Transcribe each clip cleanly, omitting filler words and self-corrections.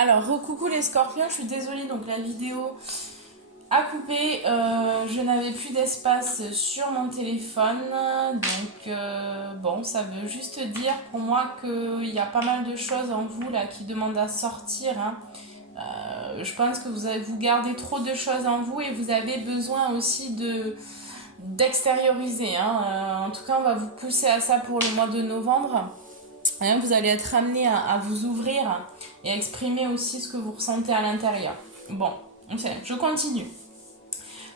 Alors, recoucou les scorpions, je suis désolée, donc la vidéo a coupé. Je n'avais plus d'espace sur mon téléphone. Donc, bon, ça veut juste dire pour moi qu'il y a pas mal de choses en vous là qui demandent à sortir. Hein. Je pense que vous gardez trop de choses en vous et vous avez besoin aussi d'extérioriser. Hein. En tout cas, on va vous pousser à ça pour le mois de novembre. Hein, vous allez être amené à vous ouvrir et à exprimer aussi ce que vous ressentez à l'intérieur. Bon, enfin, je continue.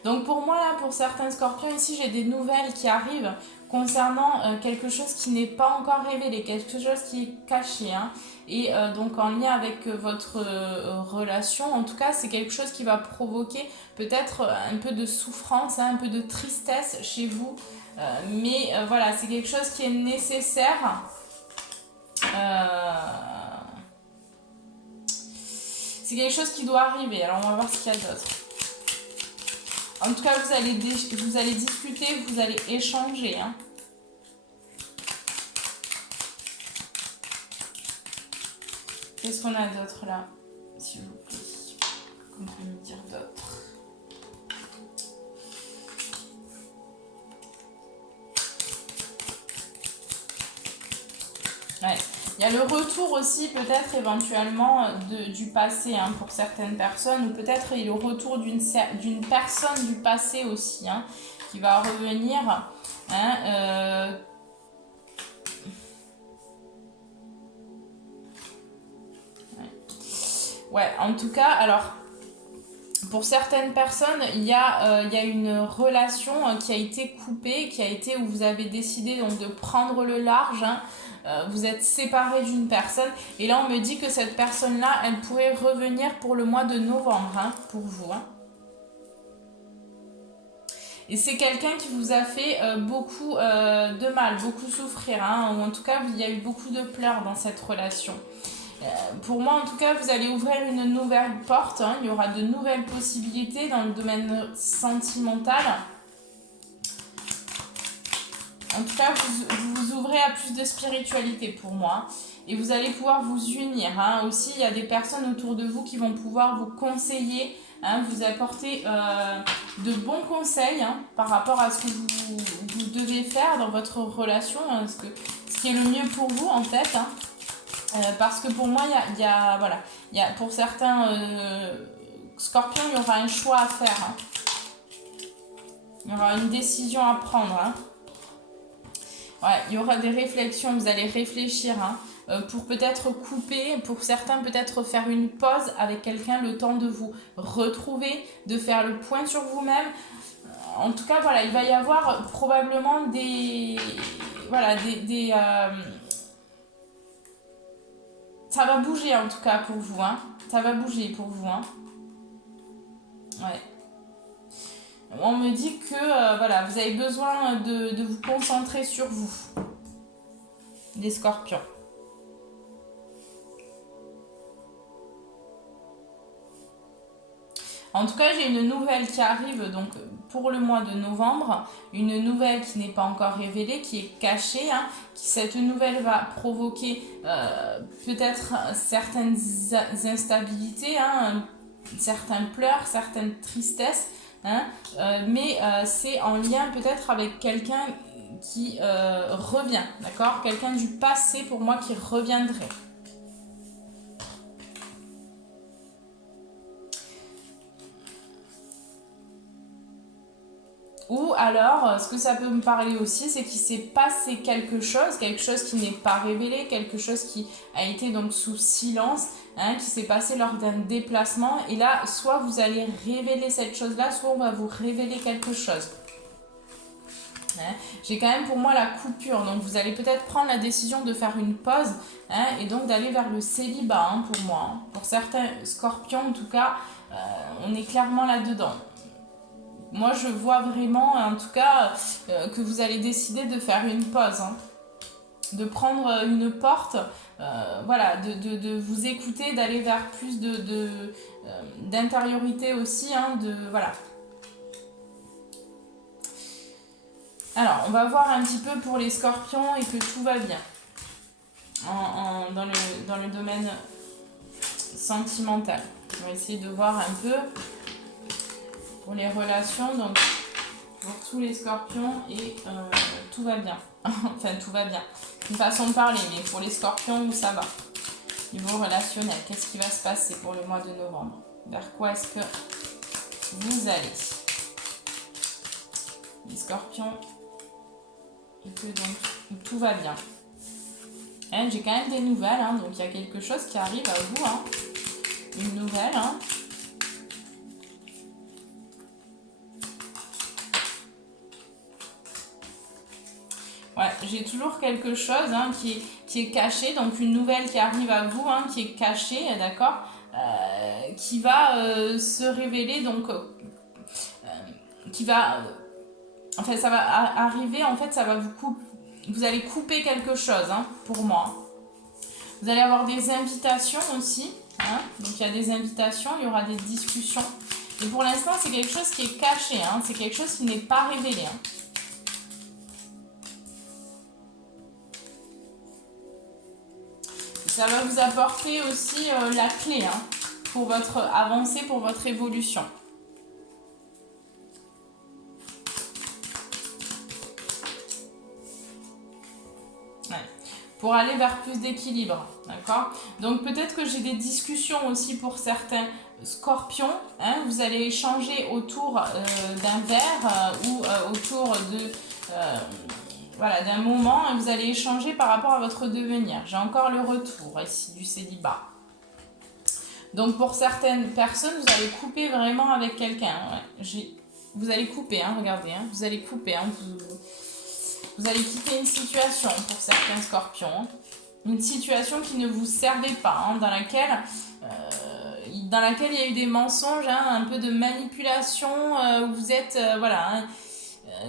Donc pour moi, là, pour certains scorpions, ici, j'ai des nouvelles qui arrivent concernant quelque chose qui n'est pas encore révélé, quelque chose qui est caché. Hein. Et donc en lien avec votre relation, en tout cas, c'est quelque chose qui va provoquer peut-être un peu de souffrance, hein, un peu de tristesse chez vous. Mais voilà, c'est quelque chose qui est nécessaire. C'est quelque chose qui doit arriver. Alors on va voir ce qu'il y a d'autre. En tout cas, vous allez discuter, vous allez échanger. Hein. Qu'est-ce qu'on a d'autre là, s'il vous plaît? Qu'on peut me dire d'autre? Ouais. Il y a le retour aussi peut-être éventuellement du passé hein, pour certaines personnes, ou peut-être le retour d'une personne du passé aussi hein, qui va revenir. Hein, ouais, en tout cas, alors pour certaines personnes, il y a une relation qui a été coupée, où vous avez décidé donc de prendre le large. Hein. Vous êtes séparés d'une personne et là on me dit que cette personne là elle pourrait revenir pour le mois de novembre hein, pour vous hein. Et c'est quelqu'un qui vous a fait beaucoup de mal, beaucoup souffrir hein, ou en tout cas il y a eu beaucoup de pleurs dans cette relation. Pour moi en tout cas vous allez ouvrir une nouvelle porte hein, il y aura de nouvelles possibilités dans le domaine sentimental. En tout cas, vous ouvrez à plus de spiritualité pour moi. Et vous allez pouvoir vous unir. Hein. Aussi, il y a des personnes autour de vous qui vont pouvoir vous conseiller, hein, vous apporter de bons conseils hein, par rapport à ce que vous devez faire dans votre relation, hein, ce qui est le mieux pour vous en fait. Hein. Parce que pour moi, voilà, pour certains scorpions, il y aura un choix à faire. Hein. Il y aura une décision à prendre. Hein. Ouais, il y aura des réflexions, vous allez réfléchir hein, pour peut-être couper, pour certains peut-être faire une pause avec quelqu'un, le temps de vous retrouver, de faire le point sur vous-même. En tout cas, voilà, il va y avoir probablement ça va bouger en tout cas pour vous. Hein. Ça va bouger pour vous. Hein. Ouais. On me dit que voilà, vous avez besoin de vous concentrer sur vous, les scorpions. En tout cas, j'ai une nouvelle qui arrive donc pour le mois de novembre, une nouvelle qui n'est pas encore révélée, qui est cachée. Hein, cette nouvelle va provoquer peut-être certaines instabilités, hein, certains pleurs, certaines tristesses. Hein, mais c'est en lien peut-être avec quelqu'un qui revient, d'accord? Quelqu'un du passé pour moi qui reviendrait. Ou alors, ce que ça peut me parler aussi, c'est qu'il s'est passé quelque chose qui n'est pas révélé, quelque chose qui a été donc sous silence, hein, qui s'est passé lors d'un déplacement. Et là, soit vous allez révéler cette chose-là, soit on va vous révéler quelque chose. Hein, j'ai quand même pour moi la coupure, donc vous allez peut-être prendre la décision de faire une pause hein, et donc d'aller vers le célibat hein, pour moi. Hein. Pour certains scorpions en tout cas, on est clairement là-dedans. Moi, je vois vraiment, en tout cas, que vous allez décider de faire une pause, hein, de prendre une porte, voilà, de vous écouter, d'aller vers plus d'intériorité aussi, hein, voilà. Alors, on va voir un petit peu pour les scorpions et que tout va bien dans le domaine sentimentale. On va essayer de voir un peu pour les relations, donc pour tous les scorpions, et tout va bien. Enfin, tout va bien. Une façon de parler, mais pour les scorpions, où ça va? Niveau relationnel, qu'est-ce qui va se passer pour le mois de novembre? Vers quoi est-ce que vous allez? Les scorpions, et que donc tout va bien. Hein, j'ai quand même des nouvelles, hein, donc il y a quelque chose qui arrive à vous. Hein. Une nouvelle. Hein. Ouais, j'ai toujours quelque chose hein, qui est caché, donc une nouvelle qui arrive à vous, hein, qui est cachée, d'accord, qui va se révéler, donc qui va, en fait, ça va arriver, en fait, ça va vous allez couper quelque chose, hein, pour moi. Vous allez avoir des invitations aussi, hein, donc il y a des invitations, il y aura des discussions, et pour l'instant, c'est quelque chose qui est caché, hein, c'est quelque chose qui n'est pas révélé, hein. Ça va vous apporter aussi la clé hein, pour votre avancée, pour votre évolution. Ouais. Pour aller vers plus d'équilibre, d'accord? Donc peut-être que j'ai des discussions aussi pour certains scorpions. Hein, vous allez échanger autour d'un verre ou autour de... voilà, d'un moment, vous allez échanger par rapport à votre devenir. J'ai encore le retour ici du célibat. Donc pour certaines personnes, vous allez couper vraiment avec quelqu'un. Ouais. Vous allez couper, hein, regardez, hein, vous allez couper. Hein, vous allez quitter une situation pour certains scorpions. Une situation qui ne vous servait pas, hein, dans laquelle il y a eu des mensonges, hein, un peu de manipulation, où vous êtes... voilà... Hein,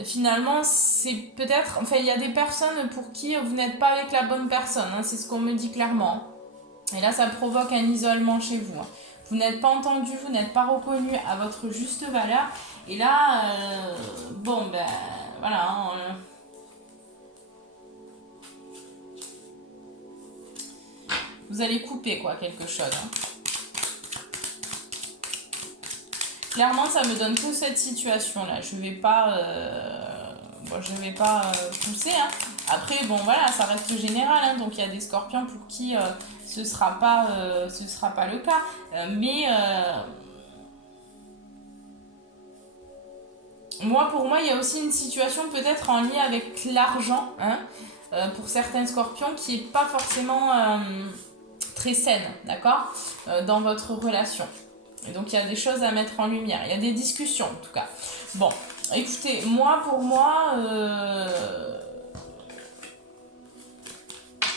finalement, c'est peut-être... Enfin, il y a des personnes pour qui vous n'êtes pas avec la bonne personne. Hein, c'est ce qu'on me dit clairement. Et là, ça provoque un isolement chez vous. Hein. Vous n'êtes pas entendu, vous n'êtes pas reconnu à votre juste valeur. Et là, bon, ben, voilà. Hein, vous allez couper, quoi, quelque chose. Hein. Clairement, ça me donne que cette situation-là. Je vais pas, pousser. Hein. Après, bon, voilà, ça reste général. Hein, donc, il y a des scorpions pour qui ce sera pas le cas. Pour moi, il y a aussi une situation peut-être en lien avec l'argent. Hein, pour certains scorpions qui n'est pas forcément très saine, d'accord, dans votre relation. Et donc, il y a des choses à mettre en lumière. Il y a des discussions, en tout cas. Bon, écoutez,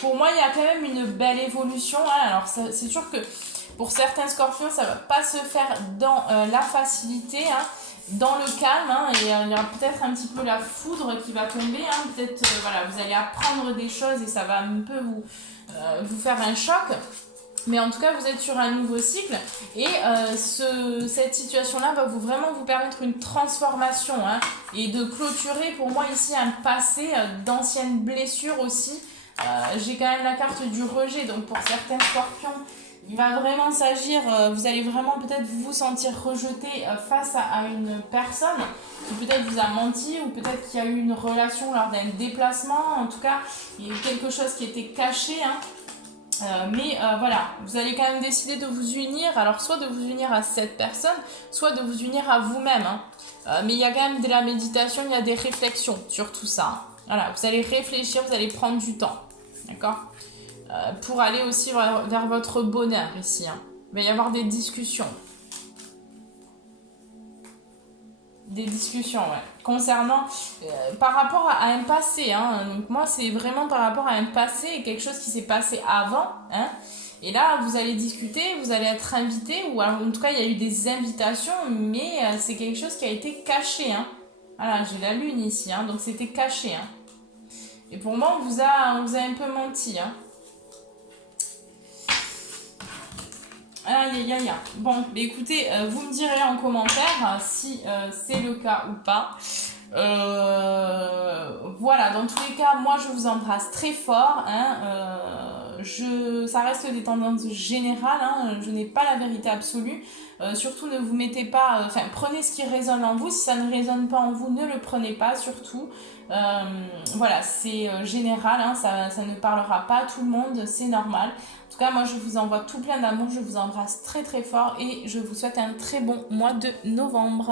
pour moi, il y a quand même une belle évolution. Hein. Alors, c'est sûr que pour certains scorpions, ça ne va pas se faire dans la facilité, hein, dans le calme. Hein, et il y aura peut-être un petit peu la foudre qui va tomber. Hein. Peut-être, voilà, vous allez apprendre des choses et ça va un peu vous faire un choc. Mais en tout cas, vous êtes sur un nouveau cycle et cette situation-là va vraiment vous permettre une transformation hein, et de clôturer pour moi ici un passé d'anciennes blessures aussi. J'ai quand même la carte du rejet, donc pour certains scorpions, il va vraiment s'agir, vous allez vraiment peut-être vous sentir rejeté face à une personne qui peut-être vous a menti ou peut-être qu'il y a eu une relation lors d'un déplacement. En tout cas, il y a eu quelque chose qui était caché. Hein. Voilà, vous allez quand même décider de vous unir, alors soit de vous unir à cette personne, soit de vous unir à vous-même. Hein. Mais il y a quand même de la méditation, il y a des réflexions sur tout ça. Hein. Voilà, vous allez réfléchir, vous allez prendre du temps, d'accord, pour aller aussi vers votre bonheur ici. Hein. Il va y avoir des discussions. Des discussions, ouais. Concernant, par rapport à un passé, hein. Donc moi, c'est vraiment par rapport à un passé et quelque chose qui s'est passé avant, hein. Et là, vous allez discuter, vous allez être invité, ou alors, en tout cas, il y a eu des invitations, mais c'est quelque chose qui a été caché, hein. Voilà, j'ai la lune ici, hein, donc c'était caché, hein. Et pour moi, on vous a un peu menti, hein. Aïe, aïe, aïe. Bon, bah écoutez, vous me direz en commentaire si c'est le cas ou pas. Voilà, dans tous les cas, moi je vous embrasse très fort. Hein, ça reste des tendances générales, hein, je n'ai pas la vérité absolue. Surtout ne vous mettez pas, prenez ce qui résonne en vous, si ça ne résonne pas en vous, ne le prenez pas surtout. Voilà, c'est général, hein, ça ne parlera pas à tout le monde, c'est normal. En tout cas, moi je vous envoie tout plein d'amour, je vous embrasse très très fort et je vous souhaite un très bon mois de novembre.